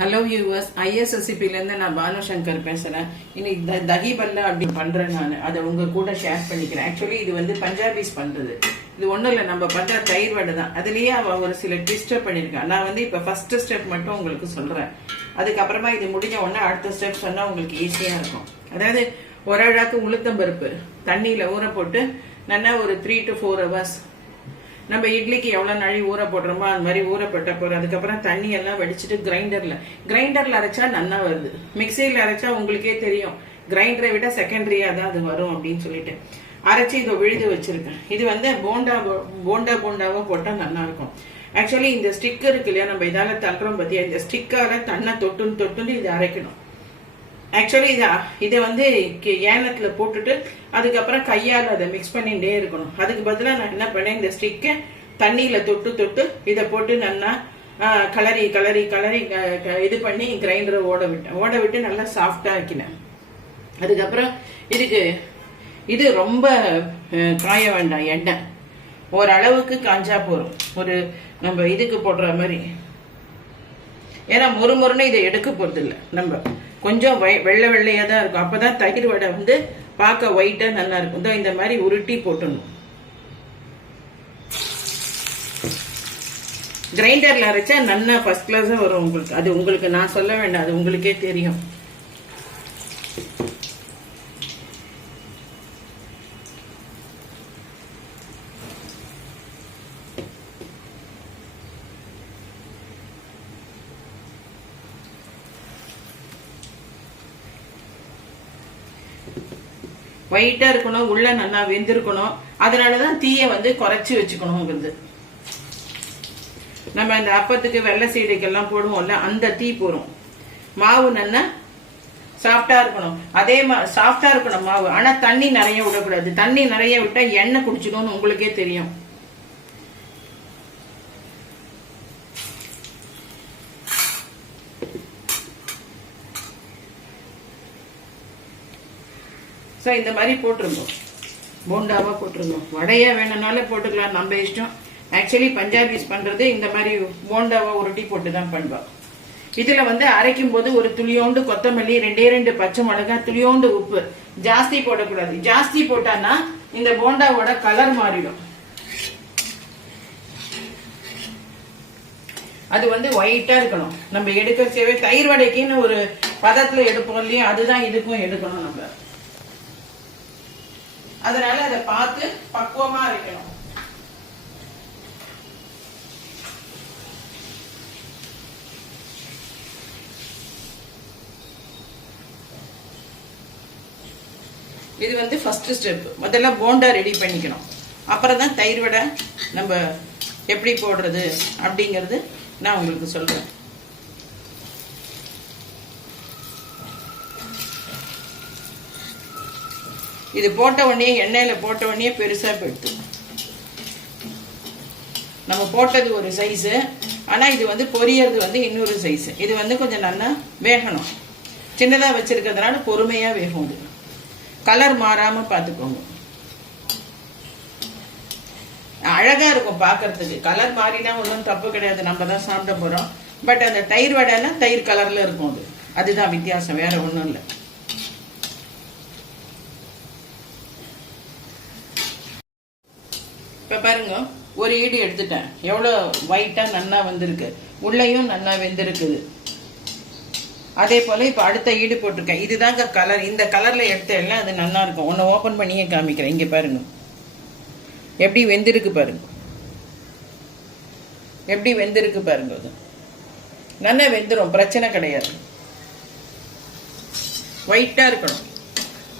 Hello viewers, ஐஎஸ்எஸ்சிபிலேருந்து நான் பானுசங்கர் பேசுகிறேன். இன்னைக்கு தகி பல்லா அப்படி பண்ணுறேன். நான் அதை உங்கள் கூட ஷேர் பண்ணிக்கிறேன். ஆக்சுவலி இது வந்து பஞ்சாபிஸ் பண்ணுறது. இது ஒன்றும் இல்லை, நம்ம பண்ணுற தயிர் வடை தான். அதுலேயே அவள் ஒரு சில ட்விஸ்ட்டை பண்ணியிருக்கான். நான் வந்து இப்போ ஃபர்ஸ்ட் ஸ்டெப் மட்டும் உங்களுக்கு சொல்கிறேன். அதுக்கப்புறமா இது முடிஞ்ச உடனே அடுத்த ஸ்டெப் சொன்னால் உங்களுக்கு ஈஸியாக இருக்கும். அதாவது ஒரு அழகாக்கு உளுத்தம்பருப்பு தண்ணியில் ஊற போட்டு நல்லா ஒரு 3 to 4 hours நம்ம இட்லிக்கு எவ்வளோ நாளி ஊற போடுறோமோ அந்த மாதிரி ஊற போட்ட போகிறோம். அதுக்கப்புறம் தண்ணி எல்லாம் வடிச்சிட்டு கிரைண்டரில் அரைச்சா நல்லா வருது. மிக்சியில் அரைச்சா உங்களுக்கே தெரியும், கிரைண்டரை விட செகண்டரியாக தான் அது வரும் அப்படின்னு சொல்லிட்டு அரைச்சி இதை விழுது வச்சிருக்கேன். இது வந்து போண்டாவோ போட்டால் நல்லா இருக்கும். ஆக்சுவலி இந்த ஸ்டிக் இருக்கு இல்லையா, நம்ம இதால தட்டுறோம் பத்தியா, இந்த ஸ்டிக்கால தண்ணை தொட்டுன்னு இதை அரைக்கணும். ஆக்சுவலி இதை வந்து ஏனத்துல போட்டுட்டு அதுக்கப்புறம் கையால் அதை மிக்ஸ் பண்ணிட்டே இருக்கணும். அதுக்கு பதிலாக நான் என்ன பண்ணேன், இந்த ஸ்டிக்கை தண்ணியில தொட்டு இதை போட்டு நல்லா கலரி இது பண்ணி கிரைண்டரை ஓட விட்டு நல்லா சாஃப்டா ஆக்கினேன். அதுக்கப்புறம் இது ரொம்ப காய வேண்டாம், எண்ணெய் ஓரளவுக்கு காஞ்சா போறோம். ஒரு நம்ம இதுக்கு போடுற மாதிரி, ஏன்னா மொறுன்னு இதை எடுக்க போறது இல்லை, நம்ம கொஞ்சம் வெள்ளையா தான் இருக்கும். அப்பதான் தயிர் வடை வந்து பார்க்க ஒயிட்டா நல்லா இருக்கும். இந்த மாதிரி உருட்டி போட்டணும். கிரைண்டர்ல அரைச்சா நல்லா ஃபர்ஸ்ட் கிளாஸா வரும் உங்களுக்கு. அது உங்களுக்கு நான் சொல்ல வேண்டாம், அது உங்களுக்கே தெரியும். ஒயிட்டா இருக்கணும், உள்ள நல்லா வெந்திருக்கணும். அதனாலதான் தீயை வந்து குறைச்சி வச்சுக்கணுங்கிறது. நம்ம இந்த அப்பத்துக்கு வெள்ளை சீடைக்கெல்லாம் போடுவோம்ல, அந்த தீ போறோம். மாவு நல்லா சாஃப்டா இருக்கணும். அதே சாஃப்டா இருக்கணும் மாவு. ஆனா தண்ணி நிறைய விடக்கூடாது. தண்ணி நிறைய விட்டா எண்ணெய் குடிச்சிடும்னு உங்களுக்கே தெரியும். ஸோ இந்த மாதிரி போட்டிருந்தோம், போண்டாவா போட்டிருந்தோம். வடையா வேணும்னாலும் போட்டுக்கலாம், நம்ம இஷ்டம். ஆக்சுவலி பஞ்சாபிஸ் பண்றது இந்த மாதிரி போண்டாவா உருட்டி போட்டு தான் பண்ணுவோம். இதுல வந்து அரைக்கும் போது ஒரு துளியோண்டு கொத்தமல்லி, 2 பச்சை மிளகாய், துளியோண்டு உப்பு. ஜாஸ்தி போடக்கூடாது. ஜாஸ்தி போட்டான்னா இந்த போண்டாவோட கலர் மாறிடும். அது வந்து ஒயிட்டா இருக்கணும். நம்ம எடுக்கிறச்சேவே தயிர் வடைக்குன்னு ஒரு பதத்துல எடுப்போம் இல்லையா, அதுதான் இதுக்கும் எடுக்கணும் நம்ம. அதனால அதை பார்த்து பக்குவமா அரைக்கணும். இது வந்து ஃபர்ஸ்ட் ஸ்டெப். முதல்ல போண்டா ரெடி பண்ணிக்கணும். அப்புறம் தான் தயிர் வடை நம்ம எப்படி போடுறது அப்படிங்கிறது நான் உங்களுக்கு சொல்றேன். இது போட்ட உடனே எண்ணெயில போட்ட உடனே பெருசா போயிட்டு, நம்ம போட்டது ஒரு சைஸு, ஆனா இது வந்து பொரியறது வந்து இன்னொரு சைஸ். இது வந்து கொஞ்சம் நல்லா வேகணும். சின்னதா வச்சிருக்கிறதுனால பொறுமையா வேகும். இது கலர் மாறாம பாத்துக்கோங்க. அழகா இருக்கும் பாக்குறதுக்கு. கலர் மாறினா ஒன்றும் தப்பு கிடையாது, நம்ம தான் சாப்பிட போறோம். பட் அந்த தயிர் வடைனா தயிர் கலர்ல இருக்கும். அதுதான் வித்தியாசம், வேற ஒன்றும் இல்லை. இப்ப பாருங்க, ஒரு ஈடு எடுத்துட்டேன். எவ்வளவு ஒயிட்டா நல்லா வந்திருக்கு, உள்ளேயும் நல்லா வெந்திருக்குது. அதே போல இப்ப அடுத்த ஈடு போட்டிருக்கேன். இதுதாங்க கலர். இந்த கலர்ல எடுத்தேன்ல, அது நல்லா இருக்கும். ஒன்னு ஓபன் பண்ணியே காமிக்கிறேன். இங்க பாருங்க எப்படி வெந்திருக்கு பாருங்க, எப்படி வெந்திருக்கு பாருங்க. அது நல்லா வெந்துரும், பிரச்சனை கிடையாது. ஒயிட்டா இருக்கணும்,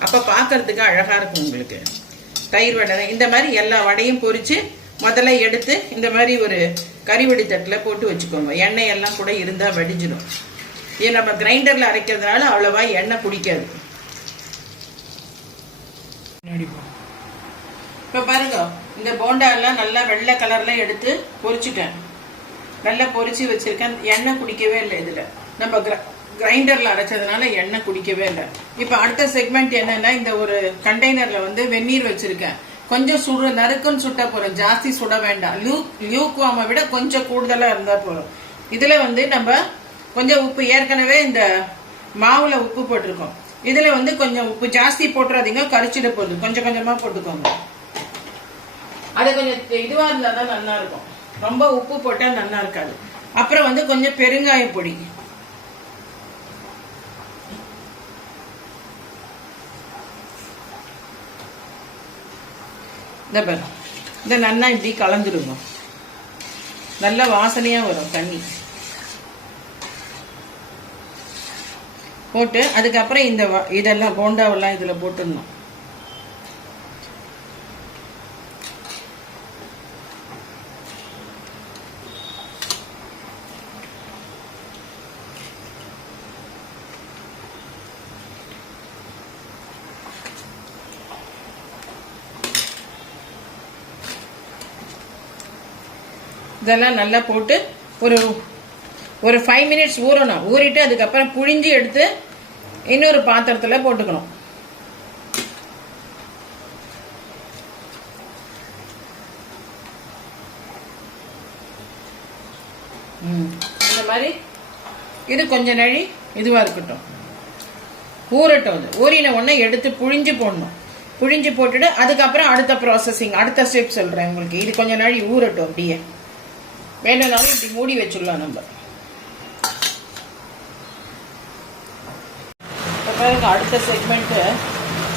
அப்ப பாக்குறதுக்கு அழகா இருக்கும் உங்களுக்கு. தயிர் வடை இந்த மாதிரி எல்லா வடையும் பொரிச்சு முதல்ல எடுத்து இந்த மாதிரி ஒரு கறிவடி தட்டுல போட்டு வச்சுக்கோங்க. எண்ணெய் எல்லாம் கூட இருந்தா வடிஞ்சிடும். இது நம்ம கிரைண்டர்ல அரைக்கிறதுனால அவ்வளவா எண்ணெய் குடிக்காது. இப்ப பாருங்க, இந்த போண்டா எல்லாம் நல்லா வெள்ளை கலர்ல எடுத்து பொரிச்சுட்டேன். நல்லா பொரிச்சு வச்சிருக்கேன். எண்ணெய் குடிக்கவே இல்லை. இதுல நம்ம கிரைண்டர்ல அரைச்சதுனால எண்ணெய் குடிக்கவே இல்லை. இப்ப அடுத்த செக்மெண்ட் என்னன்னா, இந்த ஒரு கண்டெய்னர்ல வந்து வெந்நீர் வச்சிருக்கேன். கொஞ்சம் நறுக்குன்னு சுட்ட போறோம், ஜாஸ்தி சுட வேண்டாம். லியூக்வார்மை விட கொஞ்சம் கூடுதலா இருந்தா போறோம். இதுல வந்து நம்ம கொஞ்சம் உப்பு ஏற்கனவே இந்த மாவுல உப்பு போட்டிருக்கோம். இதுல வந்து கொஞ்சம் உப்பு ஜாஸ்தி போட்டுறாதீங்க, கரிச்சிட போகுது. கொஞ்சம் கொஞ்சமா போட்டுக்கோங்க. அது கொஞ்சம் இதுவா இருந்தா தான் நல்லா இருக்கும். ரொம்ப உப்பு போட்டா நல்லா இருக்காது. அப்புறம் வந்து கொஞ்சம் பெருங்காய பொடி. இந்த பாரு, இந்த நல்லா இப்படி கலந்துருங்க. நல்ல வாசனையா வரும் தண்ணி போட்டு. அதுக்கப்புறம் இந்த இதெல்லாம் போண்டாவெல்லாம் இதுல போட்டுடணும். இதெல்லாம் நல்லா போட்டு ஒரு 5 மினிட்ஸ் ஊறணும். ஊறிட்டு அதுக்கப்புறம் புழிஞ்சு எடுத்து இன்னொரு பாத்திரத்துல போட்டுக்கணும். இந்த மாதிரி இது கொஞ்ச நாழி இதுவா இருக்கட்டும், ஊறட்டும். அது ஊறின உடனே எடுத்து புழிஞ்சு போடணும். புழிஞ்சு போட்டுட்டு அதுக்கப்புறம் அடுத்த ப்ராசஸிங், அடுத்த ஸ்டெப் சொல்றேன் உங்களுக்கு. இது கொஞ்ச நாழி ஊறட்டும். அப்படியே வேணும்னாலும் இப்படி மூடி வச்சிடலாம் நம்ம. இப்போ பாருங்க, அடுத்த செக்மெண்ட்டு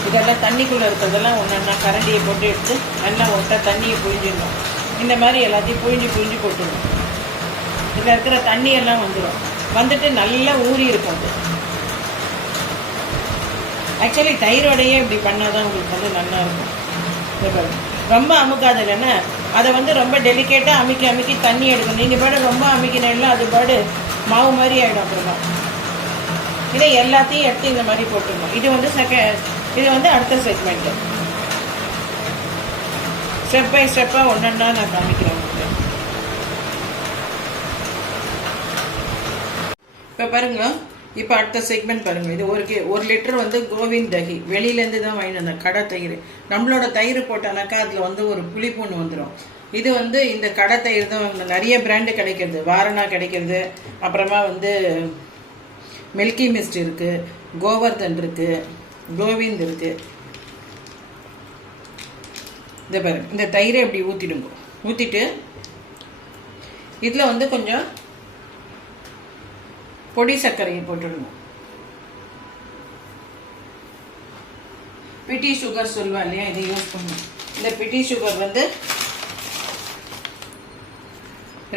இதெல்லாம் தண்ணிக்குள்ளே இருக்கிறதெல்லாம் ஒன்றா கரண்டியை போட்டு எடுத்து நல்லா ஒட்டா தண்ணியை புழிஞ்சிடணும். இந்த மாதிரி எல்லாத்தையும் புழிஞ்சு போட்டுடணும். இதில் இருக்கிற தண்ணியெல்லாம் வந்துடும். வந்துட்டு நல்லா ஊறி இருக்கும். அது ஆக்சுவலி தயிரோடையே இப்படி பண்ணாதான் உங்களுக்கு வந்து நல்லா இருக்கும். ரொம்ப அமுக்காது இல்லைன்னா அதை வந்து ரொம்ப டெலிகேட்டாக அமுக்கி தண்ணி எடுக்கணும். நீங்கள் பாடு ரொம்ப அமுக்கினா அது பாடு மாவு மாதிரி ஆகிடும். அப்புறமா இதை எல்லாத்தையும் எடுத்து இந்த மாதிரி போட்டுருணும். இது வந்து அடுத்த செக்மெண்ட். ஸ்டெப் பை ஸ்டெப்பாக ஒன்றா நான் காமிக்கிறேன். இப்போ பாருங்க, இப்போ அடுத்த செக்மெண்ட் பாருங்க. இது 1 லிட்டர் வந்து கோவிந்த் தகி வெளியிலேருந்து தான் வாங்கிட்டு வந்தேன். கடை தயிர். நம்மளோட தயிர் போட்டானாக்கா அதில் வந்து ஒரு புளிப்புன்னு வந்துடும். இது வந்து இந்த கடை தயிர் தான். நிறைய பிராண்டு கிடைக்கிறது. வாரணா கிடைக்கிறது, அப்புறமா வந்து மில்கி மிஸ்ட் இருக்கு, கோவர்தன் இருக்கு, கோவிந்த் இருக்கு. இந்த பாருங்க, இந்த தயிரை இப்படி ஊற்றிடுங்க. ஊற்றிட்டு இதில் வந்து கொஞ்சம் பொடி சர்க்கரையை போட்டுடுங்க. பிட்டி சுகர் சொல்லுவா இல்லையா, இதை யூஸ் பண்ணணும். இந்த பிட்டி சுகர் வந்து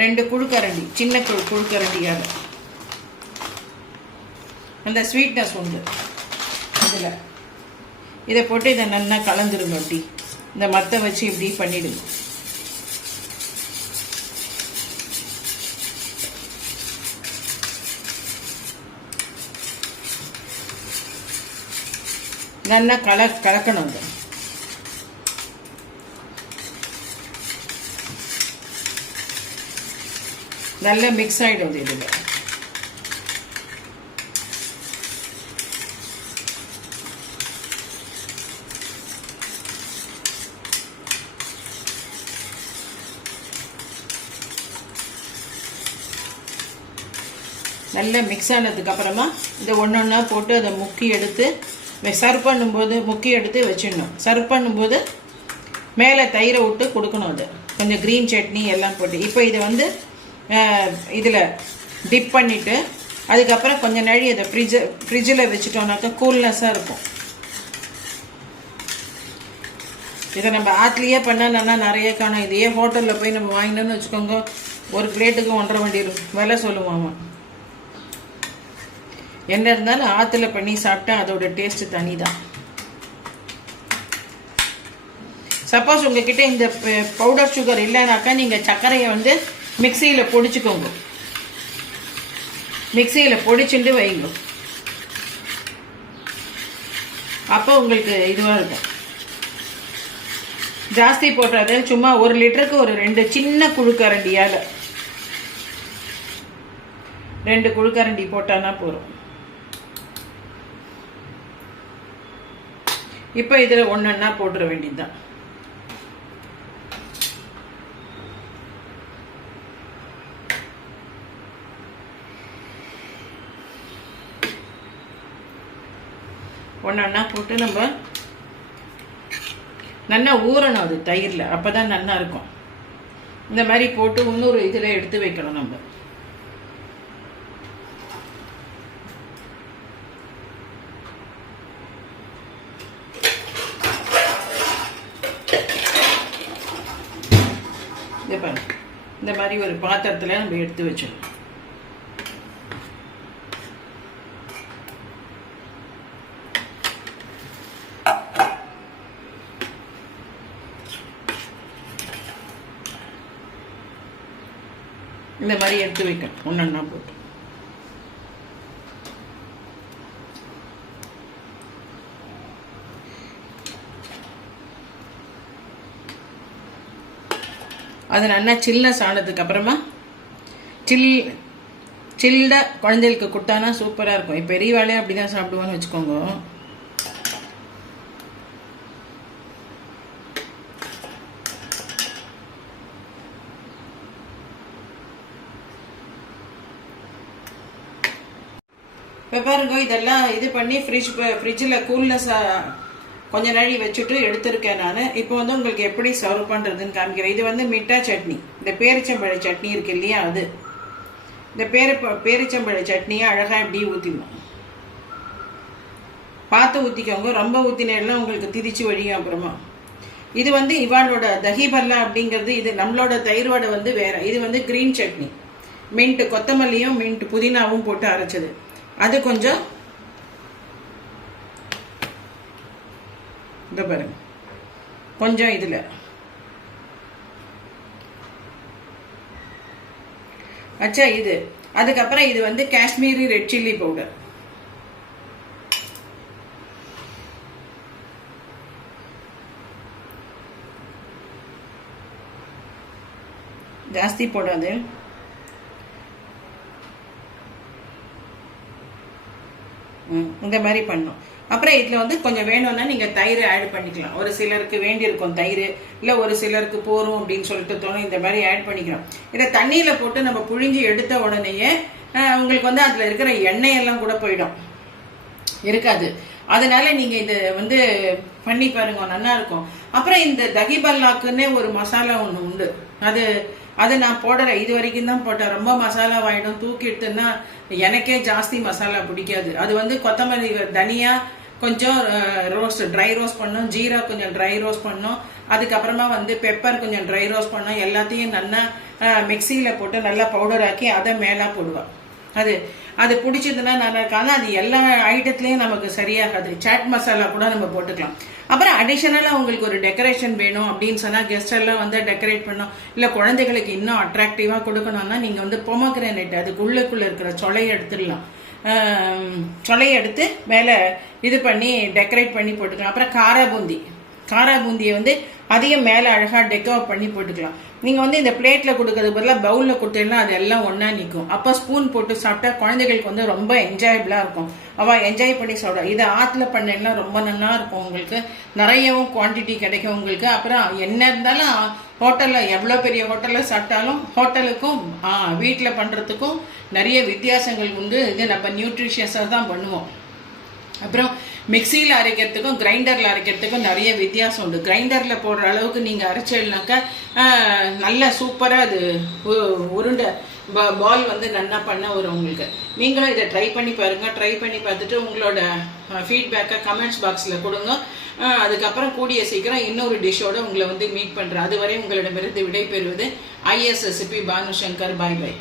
2 குழுக்கரண்டி, சின்ன குழுக்கரண்டியாக அந்த ஸ்வீட்னஸ் உண்டு இதில். இதை போட்டு இதை நல்லா கலந்துருங்க. அப்படி இந்த மத்தை வச்சு இப்படி பண்ணிடுங்க. நல்லா கலக்கணும். நல்லா மிக்ஸ் ஆகிடும். இதில் நல்லா மிக்ஸ் ஆனதுக்கு அப்புறமா இந்த ஒன்றா போட்டு அதை முக்கி எடுத்து சர்வ் பண்ணும்போது முக்கி எடுத்து வச்சிடணும். சர்வ் பண்ணும்போது மேலே தயிரை விட்டு கொடுக்கணும். அது கொஞ்சம் க்ரீன் சட்னி எல்லாம் போட்டு. இப்போ இதை வந்து இதில் டிப் பண்ணிவிட்டு அதுக்கப்புறம் கொஞ்சம் நாழி அதை ஃப்ரிட்ஜில் வச்சுட்டோம்னாக்கா கூல்னஸாக இருக்கும். இதை நம்ம ஆற்றுலையே பண்ணனா நிறைய காணும். இதையே ஹோட்டலில் போய் நம்ம வாங்கினோன்னு வச்சுக்கோங்க, ஒரு பிளேட்டுக்கு 1.5 வண்டி விலை சொல்லுவாங்க. என்ன இருந்தாலும் ஆற்றுல பண்ணி சாப்பிட்டா அதோட டேஸ்ட் தனி தான். சப்போஸ் உங்ககிட்ட இந்த பவுடர் சுகர் இல்லைனாக்கா நீங்கள் சர்க்கரையை வந்து மிக்சியில் பொடிச்சுக்கோங்க. மிக்சியில் பொடிச்சுட்டு வைங்க. அப்போ உங்களுக்கு இதுவாக இருக்கும். ஜாஸ்தி போடுறது சும்மா 1 லிட்டருக்கு ஒரு 2 சின்ன குழுக்கரண்டியால் 2 குழுக்கரண்டி போட்டானா போதும். இப்போ இதில் ஒன்றா போட்டுற வேண்டியதுதான். ஒன்றா போட்டு நம்ம நல்லா ஊறணும் அது தயிரில், அப்போ தான் நல்லா இருக்கும். இந்த மாதிரி போட்டு இன்னொரு இதில் எடுத்து வைக்கணும் நம்ம. இந்த மாதிரி ஒரு பாத்திரத்தில் நம்ம எடுத்து வச்சிடணும். இந்த மாதிரி எடுத்து வைக்கணும் ஒன்றா போட்டு. அது நல்லா சில்னஸ் ஆனதுக்கு அப்புறமா சில்டாக குழந்தைகளுக்கு கொடுத்தானா சூப்பராக இருக்கும். இப்போ பெரியவாளே அப்படி தான் சாப்பிடுவான்னு வச்சுக்கோங்க. இப்போ பாருங்க, இதெல்லாம் இது பண்ணி ஃப்ரிட்ஜில் கூல்னஸாக கொஞ்ச நாளி வச்சுட்டு எடுத்திருக்கேன் நான். இப்போ வந்து உங்களுக்கு எப்படி சர்வ் பண்ணுறதுன்னு காமிக்கிறேன். இது வந்து மிட்டா சட்னி, இந்த பேரிச்சம்பழ சட்னி இருக்கு இல்லையா, அது இந்த பேரிச்சம்பழ சட்னியை அழகாக இப்படி ஊற்றிடணும். பார்த்து ஊற்றிக்கோங்க, ரொம்ப ஊற்றினெல்லாம் உங்களுக்கு திரிச்சு வழியும் அப்புறமா. இது வந்து இவாளோட தஹிபல்லா அப்படிங்கிறது, இது நம்மளோட தயிர் வடை வந்து வேற. இது வந்து கிரீன் சட்னி, மின்ட் கொத்தமல்லியும் மின்ட் புதினாவும் போட்டு அரைச்சது. அது கொஞ்சம் இந்த பாருங்க, கொஞ்சம் இதில் அச்சா இது. அதுக்கப்புறம் இது வந்து காஷ்மீரி ரெட் சில்லி பவுடர், ஜாஸ்தி போடாது. இந்த மாதிரி பண்ணும். அப்புறம் இதில் வந்து கொஞ்சம் வேணும்னா நீங்கள் தயிர் ஆட் பண்ணிக்கலாம். ஒரு சிலருக்கு வேண்டியிருக்கும் தயிர், இல்லை ஒரு சிலருக்கு போரும் அப்படின்னு சொல்லிட்டு தோணும், இந்த மாதிரி ஆட் பண்ணிக்கலாம். இதை தண்ணியில் போட்டு நம்ம புழிஞ்சு எடுத்த உடனேயே உங்களுக்கு வந்து அதில் இருக்கிற எண்ணெயெல்லாம் கூட போயிடும், இருக்காது. அதனால நீங்கள் இதை வந்து பண்ணி பாருங்க, நல்லா இருக்கும். அப்புறம் இந்த தஹிபல்லாக்குன்னே ஒரு மசாலா ஒன்று உண்டு, அது நான் போடலை, இது வரைக்கும் தான் போட்டேன். ரொம்ப மசாலாவாயிடும், தூக்கி எடுத்துன்னா எனக்கே ஜாஸ்தி மசாலா பிடிக்காது. அது வந்து கொத்தமல்லி தனியா கொஞ்சம் ட்ரை ரோஸ்ட் பண்ணோம், ஜீரா கொஞ்சம் ட்ரை ரோஸ்ட் பண்ணோம், அதுக்கப்புறமா வந்து பெப்பர் கொஞ்சம் ட்ரை ரோஸ்ட் பண்ணோம். எல்லாத்தையும் நல்லா மிக்சியில் போட்டு நல்லா பவுடர் ஆக்கி அதை மேலே போடுவேன். அது பிடிச்சதுன்னா நல்லா இருக்காது. அது எல்லா ஐட்டத்துலேயும் நமக்கு சரியாகாது. சாட் மசாலா கூட நம்ம போட்டுக்கலாம். அப்புறம் அடிஷனலாக உங்களுக்கு ஒரு டெக்கரேஷன் வேணும் அப்படின்னு சொன்னால், கெஸ்ட் எல்லாம் வந்து டெக்கரேட் பண்ணோம், இல்லை குழந்தைகளுக்கு இன்னும் அட்ராக்டிவாக கொடுக்கணும்னா நீங்கள் வந்து பொமக்ரேனேட், அதுக்குள்ளே இருக்கிற சொலையை எடுத்துடலாம். சொலையை எடுத்து மேலே இது பண்ணி டெக்கரேட் பண்ணி போட்டுக்கலாம். அப்புறம் காரா பூந்தியை வந்து அதையும் மேலே அழகாக டெக்கோர் பண்ணி போட்டுக்கலாம். நீங்கள் வந்து இந்த பிளேட்டில் கொடுக்கறது பதிலாக பவுலில் கொடுத்தீங்கன்னா அது எல்லாம் ஒன்றா நிற்கும். அப்போ ஸ்பூன் போட்டு சாப்பிட்டா குழந்தைகளுக்கு வந்து ரொம்ப என்ஜாயபிளாக இருக்கும். அவள் என்ஜாய் பண்ணி சாப்பிட. இதை ஆற்றுல பண்ணைன்னா ரொம்ப நல்லா இருக்கும், உங்களுக்கு நிறையவும் குவான்டிட்டி கிடைக்கும் உங்களுக்கு. அப்புறம் என்ன இருந்தாலும் ஹோட்டலில் எவ்வளோ பெரிய ஹோட்டலில் சாப்பிட்டாலும் ஹோட்டலுக்கும் வீட்டில் பண்ணுறதுக்கும் நிறைய வித்தியாசங்கள் உண்டு. இது நம்ம நியூட்ரிஷியஸாக தான் பண்ணுவோம். அப்புறம் மிக்சியில் அரைக்கிறதுக்கும் கிரைண்டரில் அரைக்கிறதுக்கும் நிறைய வித்தியாசம் உண்டு. கிரைண்டரில் போடுற அளவுக்கு நீங்கள் அரைச்சல்னாக்கா நல்லா சூப்பராக அது உருண்டை பால் வந்து நல்லா பண்ண வரும் உங்களுக்கு. நீங்களும் இதை ட்ரை பண்ணி பாருங்கள். ட்ரை பண்ணி பார்த்துட்டு உங்களோட ஃபீட்பேக்கை கமெண்ட்ஸ் பாக்ஸில் கொடுங்க. அதுக்கப்புறம் கூடிய சீக்கிரம் இன்னொரு டிஷ்ஷோடு உங்களை வந்து மீட் பண்ணுறேன். அதுவரை உங்களிடமிருந்து விடைபெறுவது IS ரெசிபி பானுசங்கர். Bye bye.